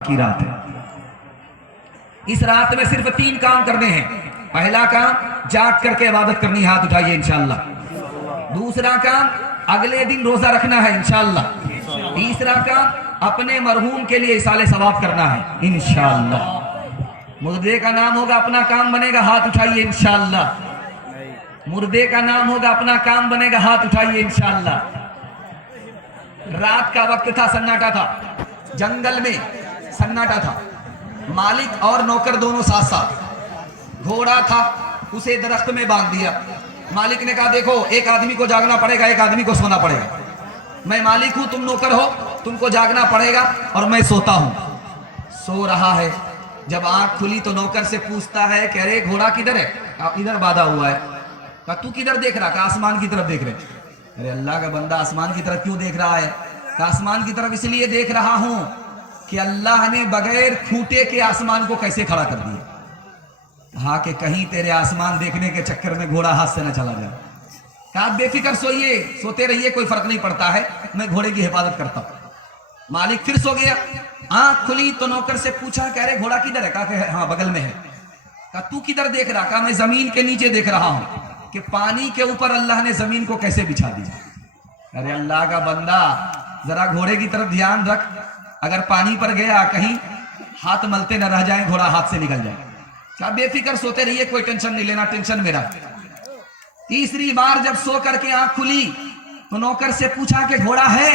کی رات ہے. اس رات میں صرف 3 کام کرنے ہیں. پہلا کام جاگ کر کے عبادت کرنی، ہاتھ اٹھائیے انشاءاللہ. دوسرا کام اگلے دن روزہ رکھنا ہے انشاءاللہ. تیسرا کام اپنے مرحوم کے لیے ایصال ثواب کرنا ہے انشاءاللہ. مردے کا نام ہوگا اپنا کام بنے گا، ہاتھ اٹھائیے انشاءاللہ. مردے کا نام ہوگا اپنا کام بنے گا، ہاتھ اٹھائیے انشاءاللہ. رات کا وقت تھا، سناٹا تھا، جنگل میں سناٹا تھا. مالک اور نوکر دونوں ساتھ ساتھ. گھوڑا تھا، اسے درخت میں باندھ دیا. مالک نے کہا دیکھو ایک آدمی کو جاگنا پڑے گا، ایک آدمی کو سونا پڑے گا. میں مالک ہوں، تم نوکر ہو، تم کو جاگنا پڑے گا اور میں سوتا ہوں. سو رہا ہے. جب آنکھ کھلی تو نوکر سے پوچھتا ہے کہ ارے گھوڑا کدھر ہے؟ ادھر باندھا ہوا ہے. کہا تو کدھر دیکھ رہا؟ کہا آسمان کی طرف دیکھ رہے. ارے اللہ کا بندہ آسمان کی طرف کیوں دیکھ رہا ہے؟ کہ آسمان کی طرف اس لیے دیکھ رہا ہوں کہ اللہ نے بغیر کھوٹے کے آسمان کو کیسے کھڑا کر دیا. کہا کہ کہیں تیرے آسمان دیکھنے کے چکر میں گھوڑا ہاتھ سے نہ چلا جائے. کہا بے فکر سوئیے، سوتے رہیے، کوئی فرق نہیں پڑتا ہے، میں گھوڑے کی حفاظت کرتا ہوں. مالک پھر سو گیا. آنکھ کھلی تو نوکر سے پوچھا کہ ارے گھوڑا کدھر ہے؟ کہا کہ ہاں بغل میں ہے. کہا تو کدھر دیکھ رہا؟ کہا میں زمین کے نیچے دیکھ رہا ہوں کہ پانی کے اوپر اللہ نے زمین کو کیسے بچھا دیا. ارے اللہ کا بندہ ذرا گھوڑے کی طرف دھیان رکھ، اگر پانی پر گیا کہیں ہاتھ ملتے نہ رہ جائیں، گھوڑا ہاتھ سے نکل جائے. کیا بے فکر سوتے رہیے، کوئی ٹینشن نہیں لینا، ٹینشن میرا. تیسری بار جب سو کر کے آنکھ کھلی تو نوکر سے پوچھا کہ گھوڑا ہے؟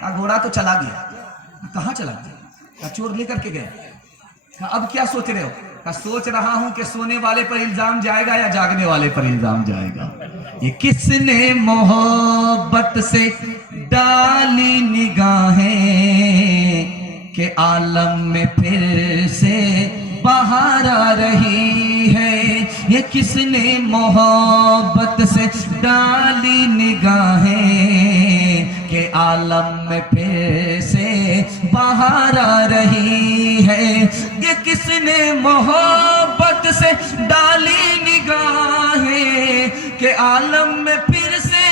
کہا گھوڑا تو چلا گیا. کہاں چلا گیا؟ کہا چور لے کر کے گیا. کہا اب کیا سوچ رہے ہو؟ کہا سوچ رہا ہوں کہ سونے والے پر الزام جائے گا یا جاگنے والے پر الزام جائے گا. یہ کس نے محبت سے ڈالی نگاہیں کہ عالم میں پھر سے بہار آ رہی ہے. یہ کس نے محبت سے ڈالی نگاہیں کہ عالم میں پھر سے بہار آ رہی ہے. یہ کس نے محبت سے ڈالی نگاہیں کہ عالم میں پھر سے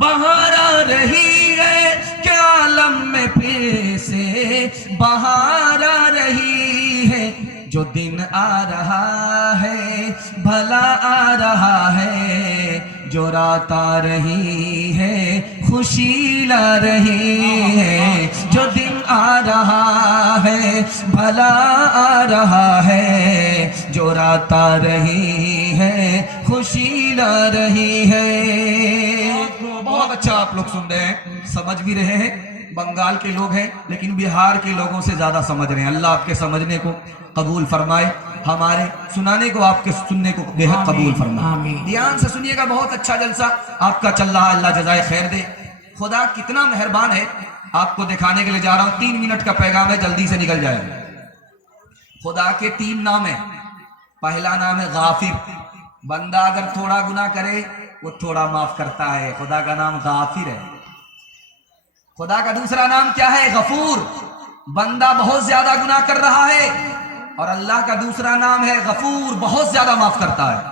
بہار آ رہی ہے، کہ عالم میں پھر سے بہار آ رہی ہے. جو دن آ رہا ہے بھلا آ رہا ہے، جو رات آ رہی ہے خوشی لا رہی ہے. جو دن آ رہا ہے بھلا آ رہا ہے، جو رات آ رہی ہے خوشی لا رہی ہے. بہت اچھا آپ لوگ سن رہے ہیں، سمجھ بھی رہے ہیں. بنگال کے لوگ ہیں لیکن بہار کے لوگوں سے زیادہ سمجھ رہے ہیں. اللہ آپ کے سمجھنے کو قبول فرمائے، ہمارے سنانے کو آپ کے سننے کو بے حد قبول فرمائے. دھیان سے سنیے گا، بہت اچھا جلسہ آپ کا چل رہا ہے، اللہ جزائے خیر دے. خدا کتنا مہربان ہے، آپ کو دکھانے کے لیے جا رہا ہوں. 3 منٹ کا پیغام ہے، جلدی سے نکل جائے. خدا کے 3 نام ہیں. پہلا نام ہے غافر. بندہ اگر تھوڑا گناہ کرے وہ تھوڑا معاف کرتا ہے، خدا کا نام غافر ہے. خدا کا دوسرا نام کیا ہے؟ غفور. بندہ بہت زیادہ گناہ کر رہا ہے اور اللہ کا دوسرا نام ہے غفور، بہت زیادہ معاف کرتا ہے.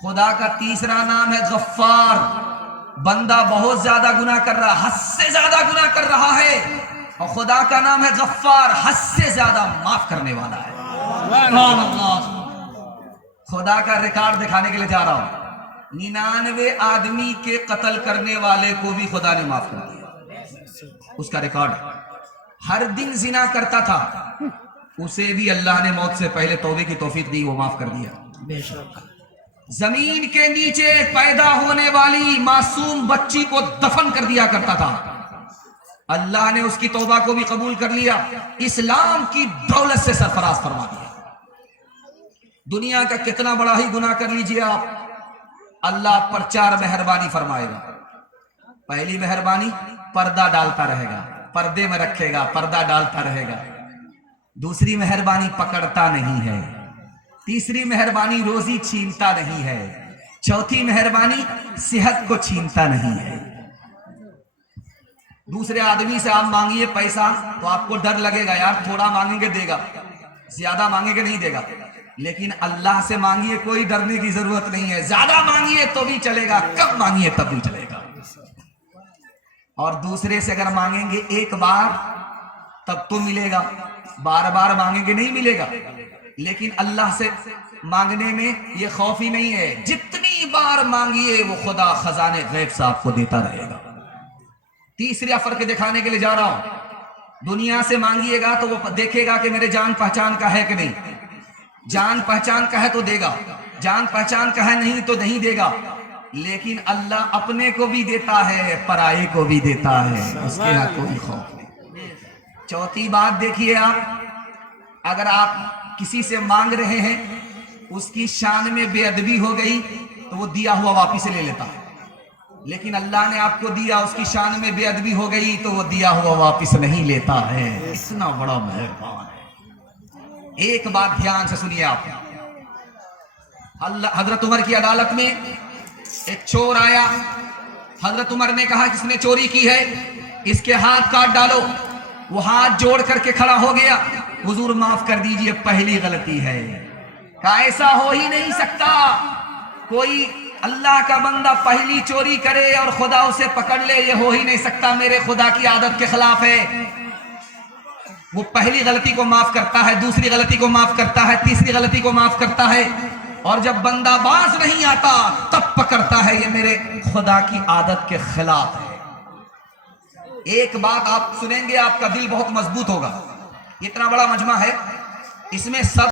خدا کا تیسرا نام ہے غفار. بندہ بہت زیادہ گناہ کر رہا ہے، حد سے زیادہ گناہ کر رہا ہے، اور خدا کا نام ہے غفار، حد سے زیادہ معاف کرنے والا ہے. سبحان اللہ. خدا کا ریکارڈ دکھانے کے لیے جا رہا ہوں. 99 آدمی کے قتل کرنے والے کو بھی خدا نے معاف کر دیا، اس کا ریکارڈ. ہر دن زنا کرتا تھا، اسے بھی اللہ نے موت سے پہلے توبے کی توفیق دی، وہ معاف کر دیا. زمین کے نیچے پیدا ہونے والی معصوم بچی کو دفن کر دیا کرتا تھا، اللہ نے اس کی توبہ کو بھی قبول کر لیا، اسلام کی دولت سے سرفراز فرما دیا. دنیا کا کتنا بڑا ہی گناہ کر لیجئے آپ، اللہ پر 4 مہربانی فرمائے گا. پہلی مہربانی، پردہ ڈالتا رہے گا، پردے میں رکھے گا، پردہ ڈالتا رہے گا. دوسری مہربانی، پکڑتا نہیں ہے. تیسری مہربانی، روزی چھینتا نہیں ہے. چوتھی مہربانی، صحت کو چھینتا نہیں ہے. دوسرے آدمی سے آپ مانگیے پیسہ تو آپ کو ڈر لگے گا، یار تھوڑا مانگیں گے دے گا، زیادہ مانگیں گے نہیں دے گا. لیکن اللہ سے مانگیے، کوئی ڈرنے کی ضرورت نہیں ہے. زیادہ مانگیے تو بھی چلے گا، کم مانگیے تب بھی چلے گا. اور دوسرے سے اگر مانگیں گے ایک بار تب تو ملے گا، بار بار مانگیں گے نہیں ملے گا. لیکن اللہ سے مانگنے میں یہ خوف ہی نہیں ہے، جتنی بار مانگیے وہ خدا خزانے غیب سے آپ کو دیتا رہے گا. تیسرا فرق دکھانے کے لیے جا رہا ہوں، دنیا سے مانگیے گا تو وہ دیکھے گا کہ میرے جان پہچان کا ہے کہ نہیں. جان پہچان کا ہے تو دے گا، جان پہچان کا ہے نہیں تو نہیں دے گا. لیکن اللہ اپنے کو بھی دیتا ہے، پرائے کو بھی دیتا ہے، اس کے یہاں کوئی خوف نہیں. چوتھی بات دیکھیے آپ، اگر آپ کسی سے مانگ رہے ہیں اس کی شان میں بے ادبی ہو گئی تو وہ دیا ہوا واپس لے لیتا ہے. لیکن اللہ نے آپ کو دیا، اس کی شان میں بے ادبی ہو گئی تو وہ دیا ہوا واپس نہیں لیتا ہے. اتنا بڑا مہربان ہے. ایک بات دھیان سے سنیے آپ، حضرت عمر کی عدالت میں ایک چور آیا. حضرت عمر نے کہا کس نے چوری کی ہے اس کے ہاتھ کاٹ ڈالو. وہ ہاتھ جوڑ کر کے کھڑا ہو گیا، حضور معاف کر دیجئے پہلی غلطی ہے. کہا ایسا ہو ہی نہیں سکتا، کوئی اللہ کا بندہ پہلی چوری کرے اور خدا اسے پکڑ لے، یہ ہو ہی نہیں سکتا، میرے خدا کی عادت کے خلاف ہے. وہ پہلی غلطی کو معاف کرتا ہے، دوسری غلطی کو معاف کرتا ہے، تیسری غلطی کو معاف کرتا ہے، اور جب بندہ باز نہیں آتا تب پکڑتا ہے، یہ میرے خدا کی عادت کے خلاف ہے. ایک بات آپ سنیں گے آپ کا دل بہت مضبوط ہوگا. اتنا بڑا مجمع ہے، اس میں سب